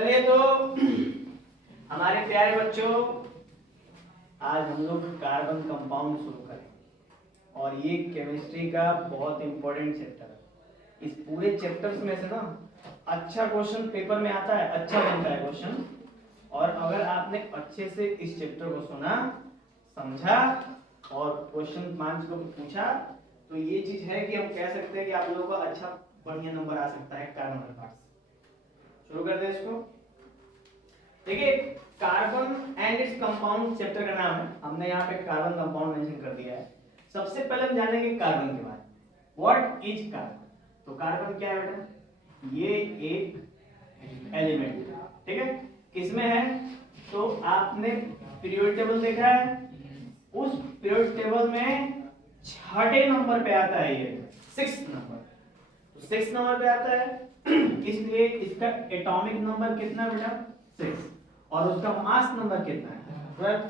चलिए तो हमारे प्यारे बच्चों, आज हम लोग कार्बन कंपाउंड शुरू करें और ये केमिस्ट्री का बहुत इंपॉर्टेंट चैप्टर है। इस पूरे चैप्टर्स में से ना अच्छा क्वेश्चन पेपर में आता है, अच्छा बनता है क्वेश्चन। और अगर आपने अच्छे से इस चैप्टर को सुना, समझा और क्वेश्चन 5 को पूछा तो ये चीज है कि हम कह सकते हैं कि आप लोगों का अच्छा बढ़िया नंबर आ सकता है कार्बन पार्ट से। शुरू कर दे इसको। देखिए, carbon and its compound chapter का नाम है। हमने यहाँ पे कार्बन कंपाउंड मेंशन कर दिया है। सबसे पहले हम जानेंगे कार्बन के बारे में। What is carbon? तो कार्बन क्या है बेटा? ये एक एलिमेंट, ठीक है। किसमें है? तो आपने पीरियोडिक टेबल देखा है, उस पीरियोडिक टेबल में छठे नंबर पे आता है, ये 6th नंबर। तो 6th नंबर पे आता है इसलिए इसका एटॉमिक नंबर कितना बेटा? 6। और उसका मास नंबर कितना है? 12।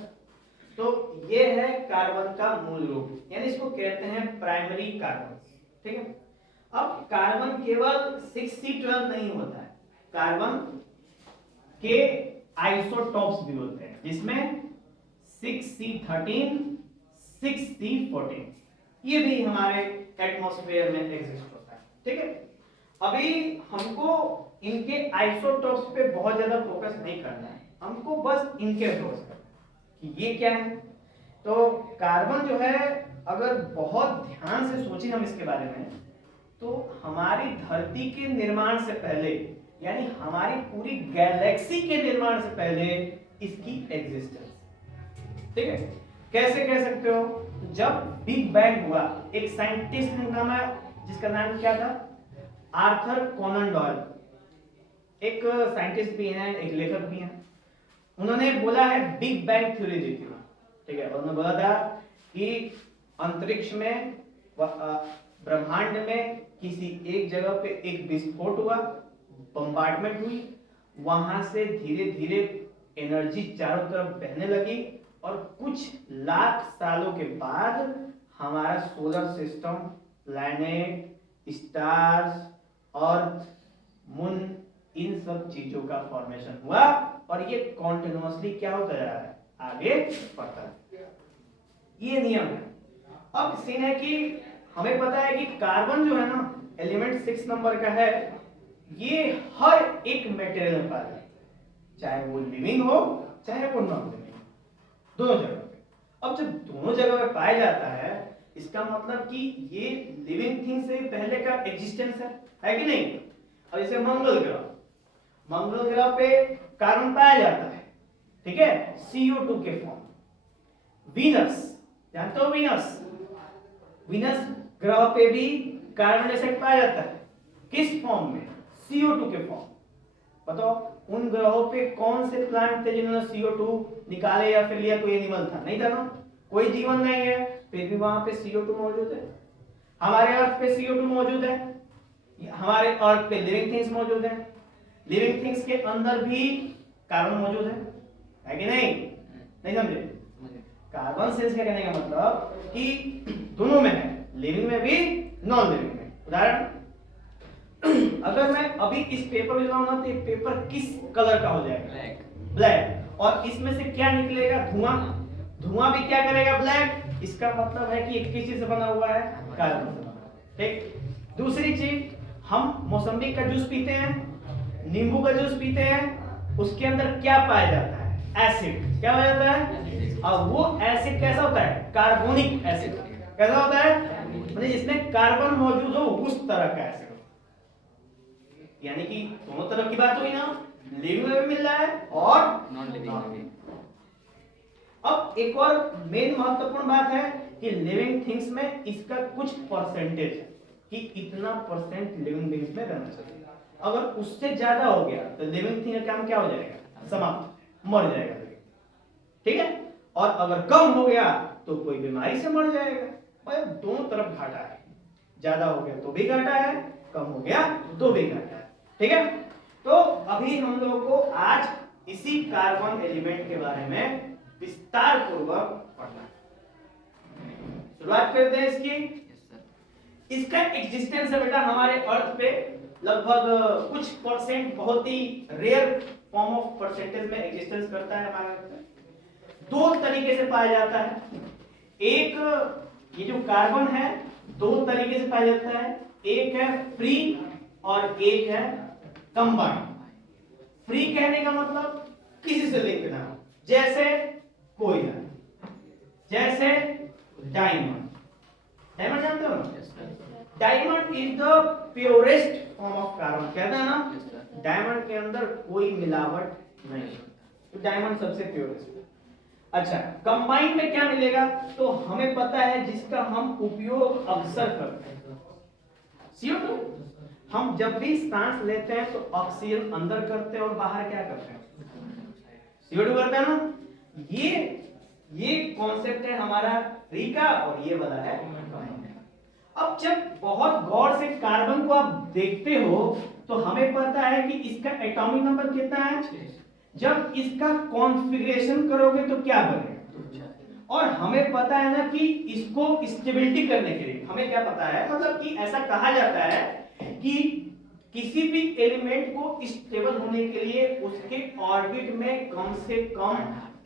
तो ये है कार्बन का मूल रूप, यानी इसको कहते हैं प्राइमरी कार्बन, ठीक है। अब कार्बन केवल 6C12 नहीं होता है, कार्बन के आइसोटॉप्स भी होते हैं, जिसमें 6C13, 6C14 ये भी हमारे एटमॉस्फेयर में एग्जिस्ट होता है, ठीक है। अभी हमको इनके आइसोटॉप्स पे बहुत ज्यादा फोकस नहीं करना है, हमको बस इनके फोकस करना है कि ये क्या है। तो कार्बन जो है, अगर बहुत ध्यान से सोचें हम इसके बारे में, तो हमारी धरती के निर्माण से पहले, यानी हमारी पूरी गैलेक्सी के निर्माण से पहले इसकी एग्जिस्टेंस, ठीक है। कैसे कह सकते हो? जब बिग बैंग हुआ, एक साइंटिस्ट का नाम, जिसका नाम क्या था? Arthur Conan Doyle. एक साइंटिस्ट भी हैं, एक लेखक भी हैं। उन्होंने बोला है, बिग बैंग थ्योरी दी थी, ठीक है। उन्होंने बोला था कि अंतरिक्ष में, ब्रह्मांड में किसी एक जगह पे एक विस्फोट हुआ, बम्बार्डमेंट हुई, वहां से धीरे धीरे एनर्जी चारों तरफ बहने लगी और कुछ लाख सालों के बाद हमारा सोलर सिस्टम, प्लैनेट, स्टार्स, अर्थ, मून, इन सब चीजों का फॉर्मेशन हुआ और ये कॉन्टिन्यूअसली क्या होता जा रहा है? आगे बढ़ता है। ये नियम है। अब सीन है कि हमें पता है कि कार्बन जो है ना, एलिमेंट 6 नंबर का है, ये हर एक मटेरियल में पाया जाता है, चाहे वो लिविंग हो चाहे वो नॉन लिविंग, दोनों जगह पे। अब जब दोनों जगह पे पाया जाता है, इसका मतलब कि ये लिविंग थिंग से पहले का एग्जिस्टेंस है कि नहीं? अब जैसे मंगल ग्रह, मंगल ग्रह पे कार्बन पाया जाता है, ठीक है, CO2 के फॉर्म। वीनस, जानते हो वीनस? वीनस ग्रह पे भी कार्बन डाइऑक्साइड पाया जाता है, किस फॉर्म में? CO2 के फॉर्म। बताओ, उन ग्रहों पे कौन से प्लांट थे जिन्होंने CO2 निकाले या फिर लिया? कोई एनिमल था? नहीं था ना, कोई जीवन नहीं है, फिर भी वहां पे CO2 मौजूद है। हमारे अर्थ पे CO2 मौजूद है, हमारे अर्थ पे लिविंग थिंग्स मौजूद है, लिविंग थिंग्स के अंदर भी कार्बन मौजूद है कि नहीं? नहीं समझे? कार्बन सेंस का कहने का मतलब कि दोनों में है, लिविंग में भी, नॉन लिविंग में। उदाहरण, अगर मैं अभी इस पेपर में लाऊंगा तो ये पेपर किस कलर का हो जाएगा? ब्लैक। और इसमें से क्या निकलेगा? धुआं। धुआं भी क्या करेगा? ब्लैक। इसका मतलब है कि ये किस चीज से बना हुआ है? कार्बन से बना। ठीक। दूसरी चीज, हम मौसम्बी का जूस पीते हैं, नींबू का जूस पीते हैं, उसके अंदर क्या पाया जाता है? एसिड। क्या पाया जाता है? और वो एसिड कैसा होता है? Carbonic acid. कैसा होता है? मतलब जिसमें कार्बन मौजूद हो, उस तरह का एसिड। यानी कि दोनों तरफ की बात हुई ना, लिविंग में भी मिल रहा है और नॉन लिविंग में भी। अब एक और मेन महत्वपूर्ण बात है कि लिविंग थिंग्स में इसका कुछ परसेंटेज है कि इतना परसेंट लिविंग थिंग्स में रहना चाहिए। अगर उससे ज्यादा हो गया तो लिविंग थिंग का काम क्या हो जाएगा? समाप्त, मर जाएगा, ठीक है। और अगर कम हो गया तो कोई बीमारी से मर जाएगा। और दोनों तरफ घाटा है, ज्यादा हो गया तो भी घाटा है, कम हो गया तो भी घाटा है, ठीक है। तो अभी हम लोगों को आज इसी कार्बन एलिमेंट के बारे में विस्तार पूर्वक पढ़ना है। शुरुआत करते हैं इसकी। इसका एग्जिस्टेंस है बेटा हमारे अर्थ पे लगभग कुछ परसेंट बहुत ही रेयर फॉर्म ऑफ परसेंटेज में एग्जिस्टेंस करता है हमारे अंदर? दो तरीके से पाया जाता है। एक ये जो कार्बन है दो तरीके से पाया जाता है, एक है फ्री और एक है कंबाइंड। फ्री कहने का मतलब किसी से लिंक ना हो, जैसे कोयला, जैसे डायमंड। डायमंड जानते हो ना? Diamond is the purest form of carbon, कहते हैं ना डायमंड के अंदर कोई मिलावट नहीं, तो डायमंड सबसे प्योरेस्ट। अच्छा, कंबाइंड में क्या मिलेगा? तो हमें पता है जिसका हम उपयोग अक्सर करते हैं, CO2। हम जब भी सांस लेते हैं तो ऑक्सीजन अंदर करते हैं और बाहर क्या करते हैं? CO2 करते हैं ना। ये कॉन्सेप्ट है हमारा फ्री का और ये वाला है कंबाइंड का। अब जब बहुत गौर से कार्बन को आप देखते हो तो हमें पता है कि इसका एटॉमिक नंबर कितना है। जब इसका कॉन्फ़िगरेशन करोगे तो क्या बनेगा? और हमें पता है ना कि इसको स्टेबिलिटी करने के लिए हमें क्या पता है, मतलब कि ऐसा कहा जाता है कि किसी भी एलिमेंट को स्टेबल होने के लिए उसके ऑर्बिट में कम से कम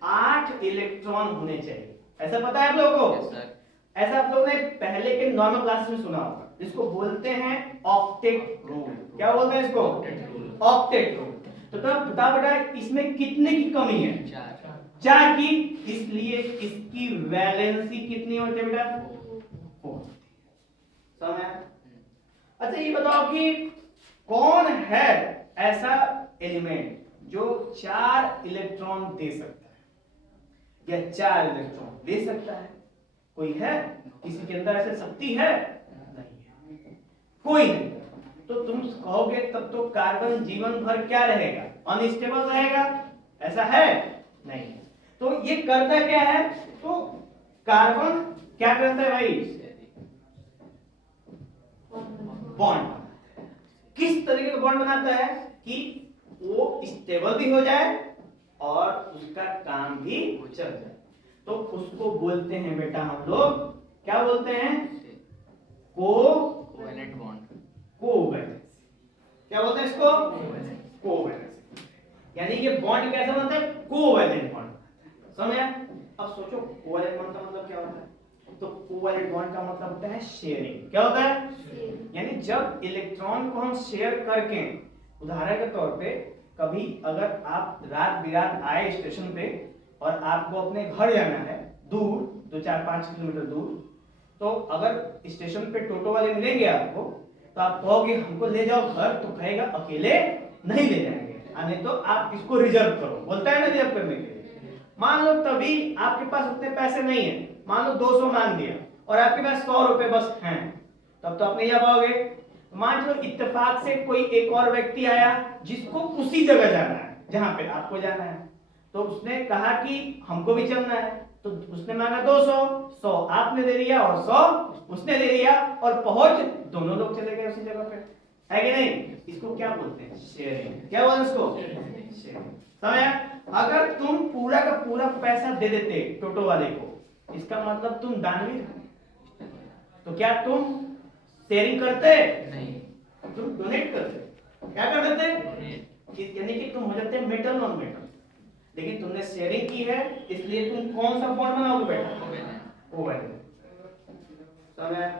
8 इलेक्ट्रॉन होने चाहिए। ऐसा पता है आप लोगों को? ऐसा आप लोगों ने पहले के नॉर्मल क्लास में सुना होगा, जिसको बोलते हैं ऑक्टेट रूल। क्या बोलते हैं इसको? Octet rule. तो तब बता बेटा इसमें कितने की कमी है? 4 की। इसलिए इसकी वैलेंसी कितनी होती है बेटा? 4। समझ? अच्छा ये बताओ कि कौन है ऐसा एलिमेंट जो 4 इलेक्ट्रॉन दे सकता है या 4 इलेक्ट्रॉन दे सकता है? कोई है? किसी के अंदर ऐसी शक्ति है? नहीं है, कोई नहीं। तो तुम कहोगे तब तो कार्बन जीवन भर क्या रहेगा? अनस्टेबल रहेगा। ऐसा है? नहीं। तो ये करता क्या है? तो कार्बन क्या करता है भाई? बॉन्ड। किस तरीके का बॉन्ड बनाता है कि वो स्टेबल भी हो जाए और उसका काम भी चल जाए। तो उसको बोलते हैं बेटा हम लोग, क्या बोलते हैं? Covalent bond. कोवैलेंस। क्या बोलते हैं इसको? कोवैलेंस। यानी ये बॉन्ड कैसा बनता है? Covalent bond. समझ आया? अब सोचो कोवैलेंट बॉन्ड का मतलब क्या होता है? तो कोवैलेंट बॉन्ड का मतलब होता है शेयरिंग। क्या होता है? यानी जब इलेक्ट्रॉन को हम शेयर करके, उदाहरण के तौर पे कभी अगर आप रात बिरात आए स्टेशन पे और आपको अपने घर जाना है दूर, 2-4-5 किलोमीटर दूर, तो अगर स्टेशन पे टोटो वाले मिलेंगे आपको तो आप कहोगे हमको ले जाओ घर, तो कहेगा अकेले नहीं ले जाएंगे, नहीं तो आप इसको रिजर्व करो, बोलता है ना रिजर्व करने के लिए। मान लो तभी आपके पास उतने पैसे नहीं है, मान लो 200 मांग दिया और आपके पास 100 रुपए बस हैं, तब तो आप नहीं जा पाओगे। मान लो इत्तेफाक से कोई एक और व्यक्ति आया जिसको उसी जगह जाना है जहां पे आपको जाना है, तो उसने कहा कि हमको भी चलना है, तो उसने मांगा 200, 100 आपने दे दिया और 100 उसने दे दिया और पहुंच दोनों लोग चले गए उसी जगह पे, है कि नहीं? इसको क्या बोलते हैं? शेयरिंग। क्या बोलते हैं इसको? शेयरिंग। समझ? अगर तुम पूरा का पूरा पैसा दे देते टोटो वाले को, इसका मतलब तुम दानवीर हो। तो क्या तुम शेयरिंग करते? नहीं, तुम डोनेट करते। क्या कर देते? यानी कि तुम हो जाते मेटल नॉन मेटल। लेकिन तुमने शेयरिंग की है इसलिए तुम कौन सा बॉन्ड बनाओगे बेटा? कोवैलेंट। समझ?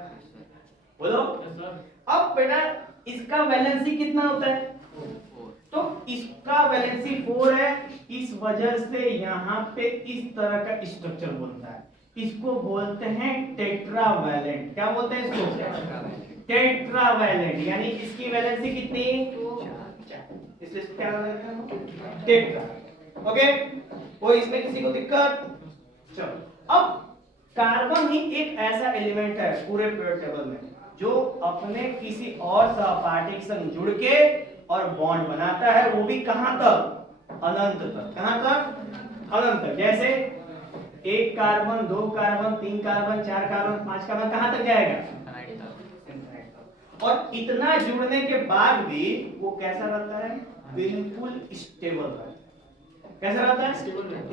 बोलो। अब बेटा इसका वैलेंसी कितना होता है? तो इसका वैलेंसी 4 है, इस वजह से यहाँ पे इस तरह का स्ट्रक्चर बनता है। इसको बोलते हैं टेट्रावैलेंट। क्या बोलते हैं इसको? टेट्रावैलेंट। यानी इसकी वैलेंसी कितनी? 4। इसलिए क्या बोलते? टेट्रा। ओके, कोई इसमें किसी को दिक्कत? चलो, अब कार्बन ही एक ऐसा एलिमेंट है पूरे पीरियड टेबल में जो अपने किसी और सहपाठी के संग जुड़ के और बॉन्ड बनाता है, वो भी कहां तक? अनंत तक। कहां तक? अनंत तक। जैसे 1 carbon, 2 carbon, 3 carbon, 4 carbon, 5 carbon, कहां तक जाएगा? और इतना जुड़ने के बाद भी वो कैसा रहता है? बिल्कुल स्टेबल रहता है। कैसा रहता है?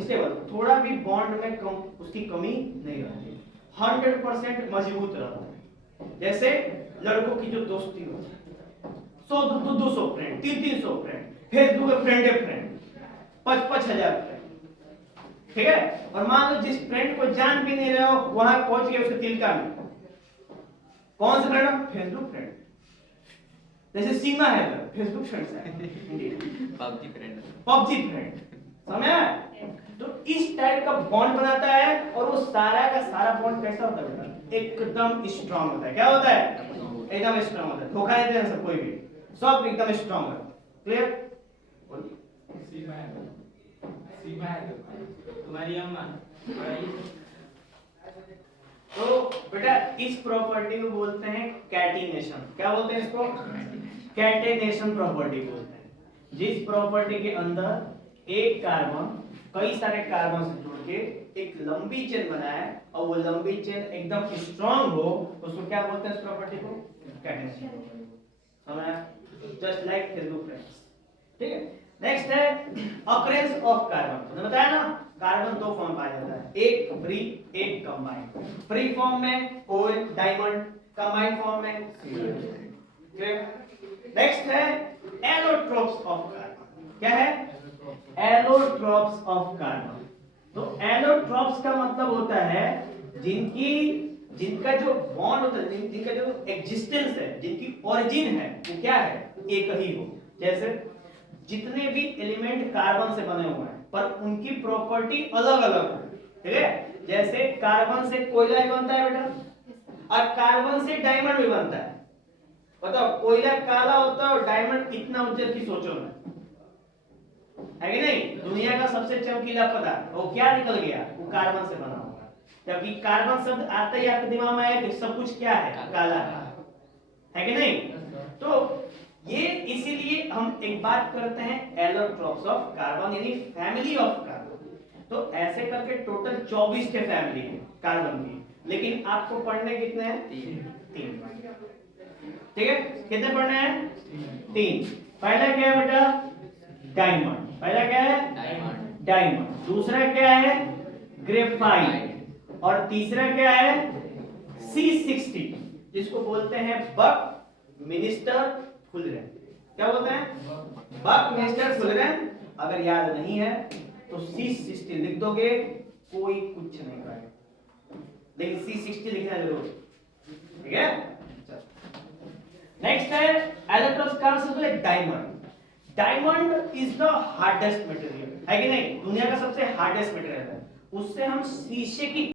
स्टेबल। थोड़ा भी बॉन्ड में उसकी कमी नहीं रहती, 100% मजबूत रहता है। जैसे लड़कों की जो दोस्ती होती है, 100-200 फ्रेंड, 300 फ्रेंड, फेसबुक पे फ्रेंड है फ्रेंड, 55,000 फ्रेंड। ठीक है, और मान लो जिस फ्रेंड को जान भी नहीं रहे हो वहां पहुंच गए उसके तिलका में, कौन सा फ्रेंड? Facebook friend. जैसे सीमा है फेसबुक फ्रेंड है, पबजी फ्रेंड। पबजी फ्रेंड, समझ? तो इस टाइप का बॉन्ड बनाता है और वो सारा का सारा बॉन्ड कैसा होता है बेटा? एकदम स्ट्रांग होता है। क्या होता है? एकदम स्ट्रांग होता है, धोखा नहीं देना सब कोई भी, सब एकदम स्ट्रांग है। क्लियर? तुम्हारी अम्मा। तो बेटा इस प्रॉपर्टी को बोलते हैं कैटिनेशन। क्या बोलते हैं इसको? कैटिनेशन प्रॉपर्टी बोलते हैं। जिस प्रॉपर्टी के अंदर एक कार्बन कई सारे कार्बन से जुड़ के एक लंबी चेन बनाए और वो लंबी चेन एकदम स्ट्रांग हो, उसको क्या बोलते हैं? इस प्रॉपर्टी को कैटिनेशन। समझा? Just like Facebook friends. ठीक है, नेक्स्ट है अकरेंस ऑफ कार्बन। मैंने बताया ना कार्बन दो फॉर्म पाया जाता है, एक फ्री एक कंबाइंड। फ्री फॉर्म में कोयल डायमंड, कंबाइंड फॉर्म में क्लियर? नेक्स्ट है एलोट्रोप्स ऑफ कार्बन। क्या है? Allotropes of carbon. तो एलोट्रोप्स का मतलब होता है जिनका जो बॉन्ड होता है, जिनका जो एग्जिस्टेंस है, जिनकी ओरिजिन है वो क्या है? एक ही हो। जैसे जितने भी एलिमेंट कार्बन से बने हुए हैं पर उनकी प्रॉपर्टी अलग अलग हो। ठीक है, जैसे कार्बन से कोयला भी बनता है बेटा, और कार्बन से डायमंड भी बनता है। बताओ, कोयला काला होता है और डायमंड इतना उज्जवल की सोचो में है कि नहीं? दुनिया का सबसे चमकीला पदार्थ वो क्या निकल गया? वो कार्बन से बना हुआ। जबकि कार्बन शब्द आते ही आपके दिमाग में आया कि सब कुछ क्या है? काला है कि नहीं? तो ये इसीलिए हम एक बात करते हैं एलोट्रोप्स ऑफ कार्बन, यानी फैमिली ऑफ कार्बन। तो ऐसे करके टोटल 24 के फैमिली है कार्बन की, लेकिन आपको पढ़ने कितने हैं? 3। ठीक है, कितने पढ़ने हैं? 3। पहला क्या है बेटा? डायमंड। पहला क्या है? डायमंड। दूसरा क्या है? ग्रेफाइट। और तीसरा क्या है? C60, जिसको बोलते हैं बक मिनिस्टर फुलरेन। क्या बोलते हैं? बक मिनिस्टर फुलरेन। अगर याद नहीं है तो C60 लिख दोगे, कोई कुछ नहीं करेगा, लेकिन C60 लिखना जरूर। ठीक है, नेक्स्ट है एलोट्रोप्स का आंसर है diamond. Diamond is the hardest material, है कि नहीं? दुनिया का सबसे हार्डेस्ट मटेरियल है। उससे हम शीशे की